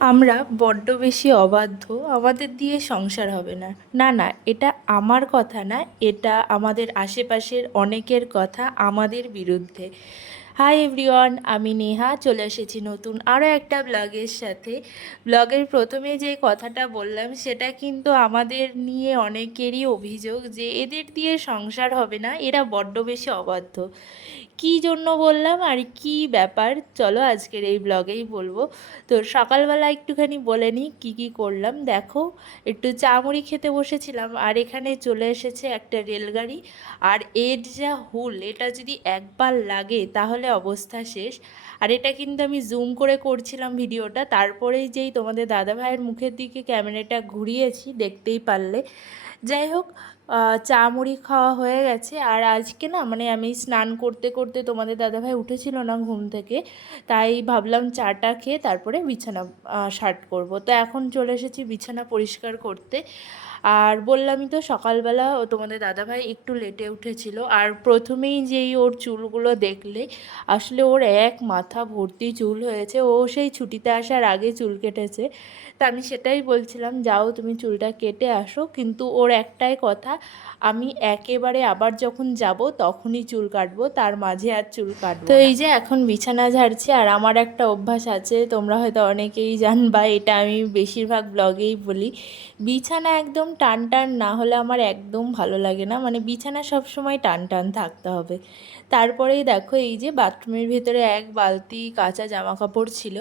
আমরা বড্ড বেশি অবাধ্য, আমাদের দিয়ে সংসার হবে না। না না, এটা আমার কথা না, এটা আমাদের আশেপাশের অনেকের কথা আমাদের বিরুদ্ধে। হাই এভরিওয়ান আমি নেহা, চলে এসেছি নতুন আরও একটা ব্লগের সাথে। ব্লগের প্রথমে যে কথাটা বললাম, সেটা কিন্তু আমাদের নিয়ে অনেকেরই অভিযোগ যে এদের দিয়ে সংসার হবে না, এরা বড্ড বেশি অবাধ্য। কী জন্য বললাম আর কি ব্যাপার? চলো আজকের এই ব্লগেই বলব। তো সকালবেলা একটুখানি বলে নিই কী কী করলাম। দেখো, একটু চা মুড়ি খেতে বসেছিলাম আর এখানে চলে এসেছে একটা রেলগাড়ি। আর এর যা হুল, এটা যদি একবার লাগে তাহলে অবস্থা শেষ। আর এটা কিন্তু আমি জুম করে করছিলাম ভিডিওটা, তারপরেই যেই তোমাদের দাদা ভাইয়ের মুখের দিকে ক্যামেরাটা ঘুরিয়েছি, দেখতেই পারলে। যাই হোক চা মুড়ি খাওয়া হয়ে গেছে। আর আজকে না মানে আমি স্নান করতে করতে তোমাদের দাদাভাই উঠেছিল না ঘুম থেকে, তাই ভাবলাম চাটা খেয়ে তারপরে বিছানা শার্ট করব। তো এখন চলে এসেছি বিছানা পরিষ্কার করতে। আর বললামই তো সকালবেলা ও তোমাদের দাদাভাই একটু লেটে উঠেছিল। আর প্রথমেই যেই ওর চুলগুলো দেখলে আসলে ওর এক মাথা ভর্তি চুল হয়েছে। ও সেই ছুটিতে আসার আগে চুল কেটেছে। তা আমি সেটাই বলছিলাম যাও তুমি চুলটা কেটে আসো। কিন্তু ওর একটাই কথা আমি একেবারে আবার যখন যাব তখনই চুল কাটবো তার মাঝে আর চুল কাটবো তো এই যে এখন বিছানা ঝাড়ছি আর আমার একটা অভ্যাস আছে তোমরা হয়তো অনেকেই জানবা এটা আমি বেশিরভাগ ব্লগেই বলি। বিছানা একদম টান টান না হলে আমার একদম ভালো লাগে না। মানে বিছানা সব সময় টান টান থাকতে হবে। তারপরেই দেখো এই যে বাথরুমের ভিতরে এক বালতি কাঁচা জামা কাপড় ছিল।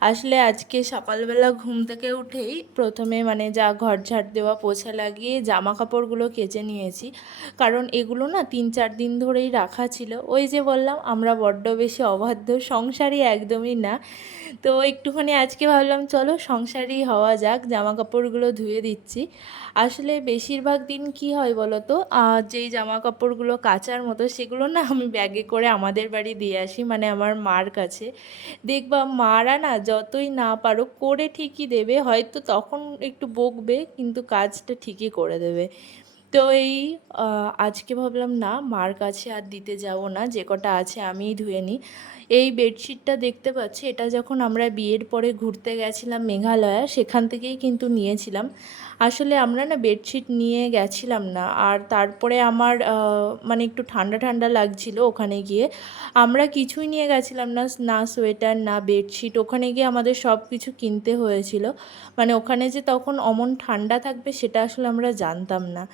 আসলে আজকে সকালবেলা ঘুম থেকে উঠেই প্রথমে মানে যা ঘর ঝাড় দেওয়া, পোছা লাগিয়ে জামা কাপড়গুলো কেচে নিয়েছি। কারণ এগুলো না তিন চার দিন ধরেই রাখা ছিল। ওই যে বললাম, আমরা বড্ড বেশি অবাধ্য, সংসারই একদমই না। তো একটুখানি আজকে ভাবলাম, চলো সংসারই হওয়া যাক জামা কাপড়গুলো ধুয়ে দিচ্ছি। আসলে বেশিরভাগ দিন কি হয় বলো তো যেই জামা কাপড়গুলো কাচার মতো সেগুলো না আমি ব্যাগে করে আমাদের বাড়ি দিয়ে আসি মানে আমার মার কাছে। দেখবা মারা না যতই না পারো করে ঠিকই দেবে, হয়তো তখন একটু বকবে, কিন্তু কাজটা ঠিকই করে দেবে। তো এই আজকে ভাবলাম না, মার কাছে আর দিতে যাব না, যে কটা আছে আমিই ধুয়ে নিই। এই বেডশিটটা দেখতে পাচ্ছি, এটা যখন আমরা বিয়ের পরে ঘুরতে গেছিলাম মেঘালয়া, সেখান থেকেই কিন্তু নিয়েছিলাম। আসলে আমরা না বেডশিট নিয়ে গেছিলাম না, আর তারপরে আমার মানে একটু ঠান্ডা ঠান্ডা লাগছিল ওখানে গিয়ে। আমরা কিছুই নিয়ে গেছিলাম না না সোয়েটার, না বেডশিট, ওখানে গিয়ে আমাদের সব কিছু কিনতে হয়েছিল। মানে ওখানে যে তখন অমন ঠান্ডা থাকবে, সেটা আসলে আমরা জানতাম না।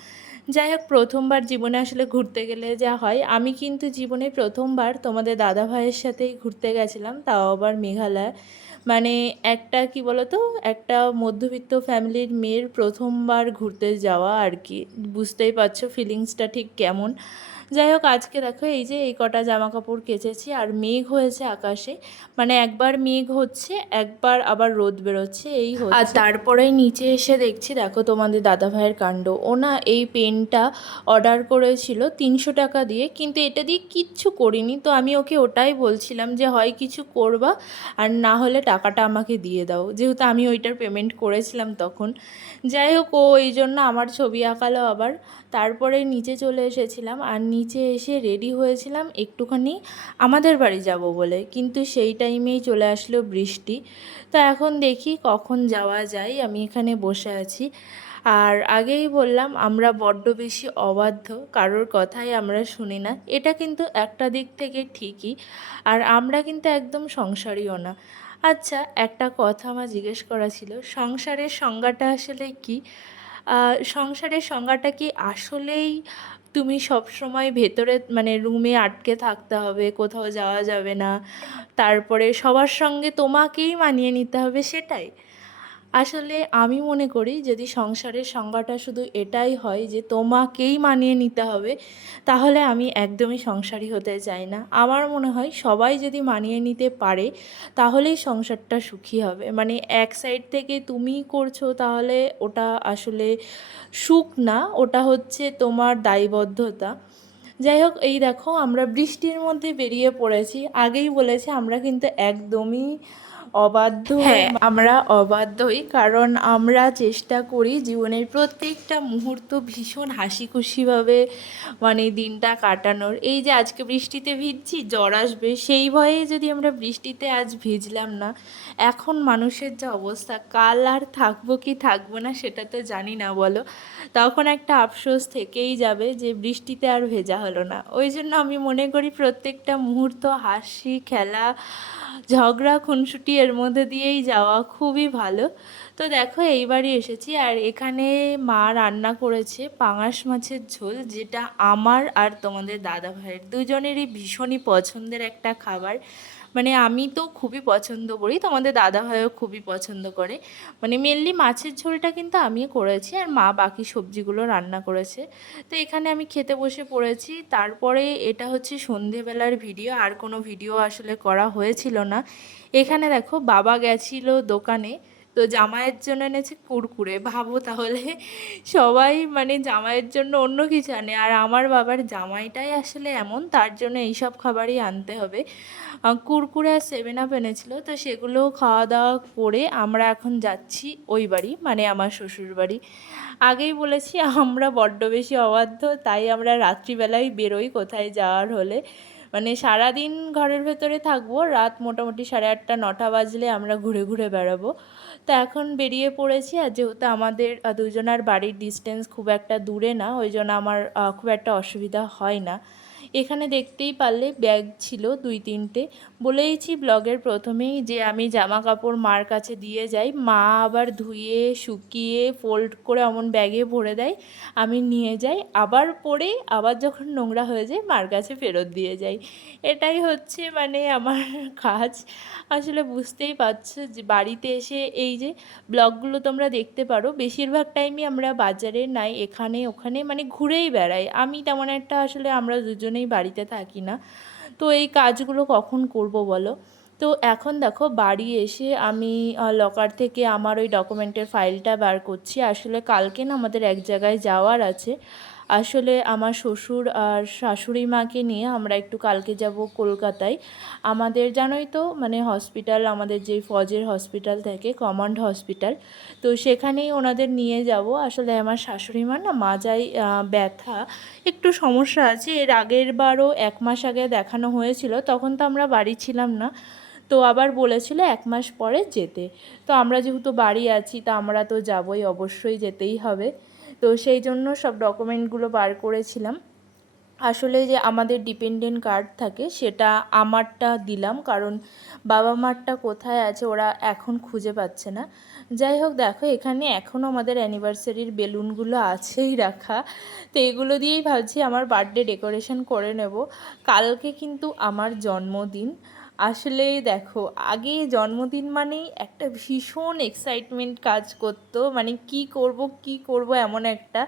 যাই হোক, প্রথমবার জীবনে আসলে ঘুরতে গেলে যা হয়, আমি কিন্তু জীবনে প্রথমবার তোমাদের দাদা ভাইয়ের সাথেই ঘুরতে গেছিলাম, তাও আবার মেঘালয়। মানে একটা, কি বলতো, একটা মধ্যবিত্ত ফ্যামিলির মেয়ের প্রথমবার ঘুরতে যাওয়া আর কি। বুঝতেই পারছ ফিলিংসটা ঠিক কেমন। যাই হোক, আজকে দেখো এই যে এই কটা জামা কাপড় কেচেছি আর মেঘ হয়েছে আকাশে। মানে একবার মেঘ হচ্ছে, একবার আবার রোদ বেরোচ্ছে, এই আর তারপরে নিচে এসে দেখছি, দেখো তোমাদের দাদা ভাইয়ের কাণ্ড। ও না এই পেনটা অর্ডার করেছিল তিনশো টাকা দিয়ে, কিন্তু এটা দিয়ে কিচ্ছু করিনি। তো আমি ওকে ওটাই বলছিলাম যে, হয় কিছু করবা আর না হলে টাকাটা আমাকে দিয়ে দাও। যেহেতু আমি ওইটার পেমেন্ট করেছিলাম তখন। যাই হোক, ও এই জন্য আমার ছবি আঁকালো আবার। তারপরে নিচে চলে এসেছিলাম আর নিচে এসে রেডি হয়েছিলাম একটুখানি আমাদের বাড়ি যাব বলে। কিন্তু সেই টাইমেই চলে আসলো বৃষ্টি। তো এখন দেখি কখন যাওয়া যায়, আমি এখানে বসে আছি। আর আগেই বললাম, আমরা বড্ড বেশি অবাধ্য, কারোর কথাই আমরা শুনি না। এটা কিন্তু একটা দিক থেকে ঠিকই, আর আমরা কিন্তু একদম সংসারীও না। আচ্ছা একটা কথা আমার জিজ্ঞেস করা ছিল, সংসারের সংজ্ঞাটা আসলে কি? সংসারের সংজ্ঞাটা কি আসলেই তুমি সব সময় ভেতরে মানে রুমে আটকে থাকতে হবে, কোথাও যাওয়া যাবে না, তারপরে সবার সঙ্গে তোমাকেই মানিয়ে নিতে হবে সেটাই? আসলে আমি মনে করি যদি সংসারের সংজ্ঞাটা শুধু এটাই হয় যে তোমাকেই মানিয়ে নিতে হবে, তাহলে আমি একদমই সংসারী হতে চাই না। আমার মনে হয় সবাই যদি মানিয়ে নিতে পারে, তাহলেই সংসারটা সুখী হবে। মানে এক সাইড থেকে তুমিই করছ, তাহলে ওটা আসলে সুখ না, ওটা হচ্ছে তোমার দায়বদ্ধতা। যাই হোক, এই দেখো, আমরা বৃষ্টির মধ্যে বেরিয়ে পড়েছি। আগেই বলেছি, আমরা কিন্তু একদমই অবাধ্য হ্যাঁ আমরা অবাধ্যই কারণ আমরা চেষ্টা করি জীবনের প্রত্যেকটা মুহূর্ত ভীষণ হাসি খুশিভাবে মানে দিনটা কাটানোর। এই যে আজকে বৃষ্টিতে ভিজছি জ্বর আসবে সেই ভয়ে যদি আমরা বৃষ্টিতে আজ ভিজলাম না এখন মানুষের যা অবস্থা কাল আর থাকব কি থাকব না সেটা তো জানি না বলো। তখন একটা আফসোস থেকেই যাবে যে বৃষ্টিতে আর ভেজা হলো না। ওই জন্য আমি মনে করি প্রত্যেকটা মুহূর্ত হাসি খেলা ঝগড়া খুনসুটি এর মধ্যে দিয়েই যাওয়া খুবই ভালো। তো দেখো এইবারই এসেছি আর এখানে মা রান্না করেছে পাঙাশ মাছের ঝোল যেটা আমার আর তোমাদের দাদা ভাইয়ের দুজনেরই ভীষণই পছন্দের একটা খাবার। মানে আমি তো খুবই পছন্দ করি তোমাদের দাদা ভাইও খুবই পছন্দ করে। মানে মেনলি মাছের ঝোলটা কিন্তু আমি করেছি আর মা বাকি সবজিগুলো রান্না করেছে। তো এখানে আমি খেতে বসে পড়েছি। তারপরে এটা হচ্ছে সন্ধেবেলার ভিডিও, আর কোনো ভিডিও আসলে করা হয়েছিল না। এখানে দেখো বাবা গেছিল দোকানে তো জামাইয়ের জন্য এনেছে কুরকুরে। ভাবো তাহলে সবাই মানে জামাইয়ের জন্য অন্য কিছু আনে। আর আমার বাবার জামাইটাই আসলে এমন, তার জন্য এইসব খাবারই আনতে হবে। কুরকুরে আর সেভেন আপ এনেছিলো, তো সেগুলো খাওয়া দাওয়া করে আমরা এখন যাচ্ছি ওই বাড়ি মানে আমার শ্বশুর বাড়ি। আগেই বলেছি, আমরা বড্ড বেশি অবাধ্য, তাই আমরা রাত্রিবেলায় বেরোই কোথায় যাওয়ার হলে। মানে সারাদিন ঘরের ভেতরে থাকব, রাত মোটামুটি সাড়ে আটটা, নটা বাজলে আমরা ঘুরে ঘুরে বেড়াবো। তো এখন বেরিয়ে পড়েছি আর যেহেতু আমাদের দুজনার বাড়ির ডিস্টেন্স খুব একটা দূরে না, ওই জন্য আমার খুব একটা অসুবিধা হয় না। এখানে দেখতেই পারলে ব্যাগ ছিল দুই তিনটে। বলেইছি ব্লগের প্রথমেই যে আমি জামা কাপড় মার কাছে দিয়ে যাই, মা আবার ধুয়ে, শুকিয়ে ফোল্ড করে অমন ব্যাগে ভরে দেয়, আমি নিয়ে যাই। আবার পরে আবার যখন নোংরা হয়ে যায়, মার কাছে ফেরত দিয়ে যাই। এটাই হচ্ছে মানে আমার কাজ। আসলে বুঝতেই পারছ যে বাড়িতে এসে এই যে ব্লগগুলো তোমরা দেখতে পারো, বেশিরভাগ টাইমই আমরা বাজারে নাই, এখানে ওখানে মানে ঘুরেই বেড়াই। আমি তেমন একটা আসলে আমরা দুজনেই বাড়িতে থাকি না। তো এই কাজগুলো কখন করব বলো? তো এখন দেখো বাড়ি এসে আমি লকার থেকে আমার ওই ডকুমেন্টের ফাইলটা বার করছি। আসলে কালকে না আমাদের এক জায়গায় যাওয়ার আছে। আসলে আমার শ্বশুর আর শাশুড়ি মাকে নিয়ে আমরা একটু কালকে যাব কলকাতায়। আমাদের জানোই তো মানে হসপিটাল আমাদের যে ফজের হসপিটাল থাকে কমান্ড হসপিটাল তো সেখানেই ওনাদের নিয়ে যাব। আসলে আমার শাশুড়ি মার না আহ, ব্যথা একটু সমস্যা আছে। এর আগের বারও এক মাস আগে দেখানো হয়েছিল তখন তো আমরা বাড়ি ছিলাম না। তো আবার বলেছিল এক মাস পরে যেতে। তো আমরা যেহেতু বাড়ি আছি তা আমরা তো যাবই অবশ্যই যেতেই হবে। তো সেই জন্য সব ডকুমেন্টগুলো বার করেছিলাম। আসলে যে আমাদের ডিপেন্ডেন্ট কার্ড থাকে, সেটা আমারটা দিলাম, কারণ বাবা মারটা কোথায় আছে ওরা এখন খুঁজে পাচ্ছে না। যাই হোক, দেখো, এখানে এখনও আমাদের অ্যানিভার্সারির বেলুনগুলো আছেই রাখা। তো এগুলো দিয়েই ভাবছি আমার বার্থডে ডেকোরেশন করে নেব। কালকে কিন্তু আমার জন্মদিন। আসলে দেখো, আগে জন্মদিন মানেই একটা ভীষণ এক্সাইটমেন্ট কাজ করতো। মানে কি করব কি করব এমন একটা।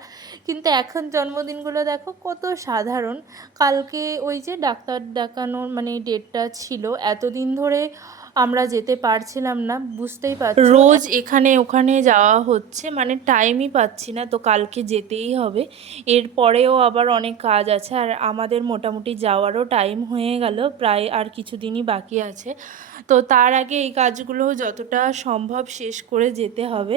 কিন্তু এখন জন্মদিনগুলো দেখো কত সাধারণ। কালকে ওই যে ডাক্তার দেখানোর মানে ডেটটা ছিল, এতদিন ধরে আমরা যেতে পারছিলাম না, বুঝতেই পারছি? রোজ এখানে ওখানে যাওয়া হচ্ছে মানে টাইমই পাচ্ছি না, তো কালকে যেতেই হবে। এরপরেও আবার অনেক কাজ আছে, আর আমাদের মোটামুটি যাওয়ারও টাইম হয়ে গেল, প্রায় আর কিছুদিনই বাকি আছে। তো তার আগে এই কাজগুলো যতটা সম্ভব শেষ করে যেতে হবে।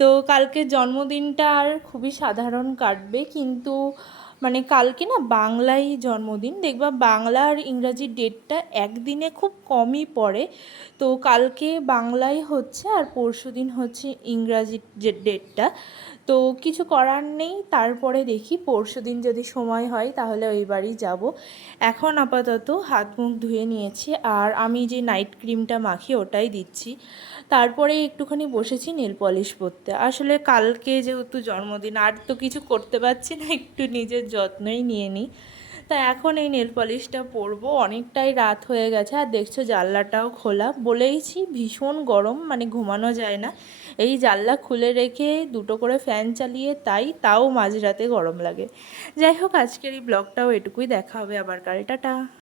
তো কালকে জন্মদিনটা আর খুবই সাধারণ কাটবে, কিন্তু মানে কালকে না বাংলায় জন্মদিন, দেখবা বাংলা আর ইংরাজির ডেটটা একদিনে খুব কমই পড়ে। তো কালকে বাংলায় হচ্ছে আর পরশু দিন হচ্ছে ইংরাজির যে ডেটটা তো কিছু করার নেই, তারপরে দেখি পরশু দিন যদি সময় হয় তাহলে ওই বাড়ি যাব। এখন আপাতত হাত মুখ ধুয়ে নিয়েছি আর আমি যে নাইট ক্রিমটা মাখি ওটাই দিচ্ছি। তারপরে একটুখানি বসেছি নেল পলিশ পরতে। আসলে কালকে যেহেতু জন্মদিন, আর তো কিছু করতে পারছি না, একটু নিজের যত্নই নিয়ে নিই। তা এখন এই নেল পলিশটা পরবো। অনেকটাই রাত হয়ে গেছে আর দেখছ জানলাটাও খোলা। বলেইছি ভীষণ গরম মানে ঘুমানো যায় না। এই জানলা খুলে রেখে দুটো করে ফ্যান চালিয়ে তাই তাও মাঝরাতে গরম লাগে। যাই হোক, আজকের এই ব্লগটাও এটুকুই। দেখা হবে আবার কাল। টাটা।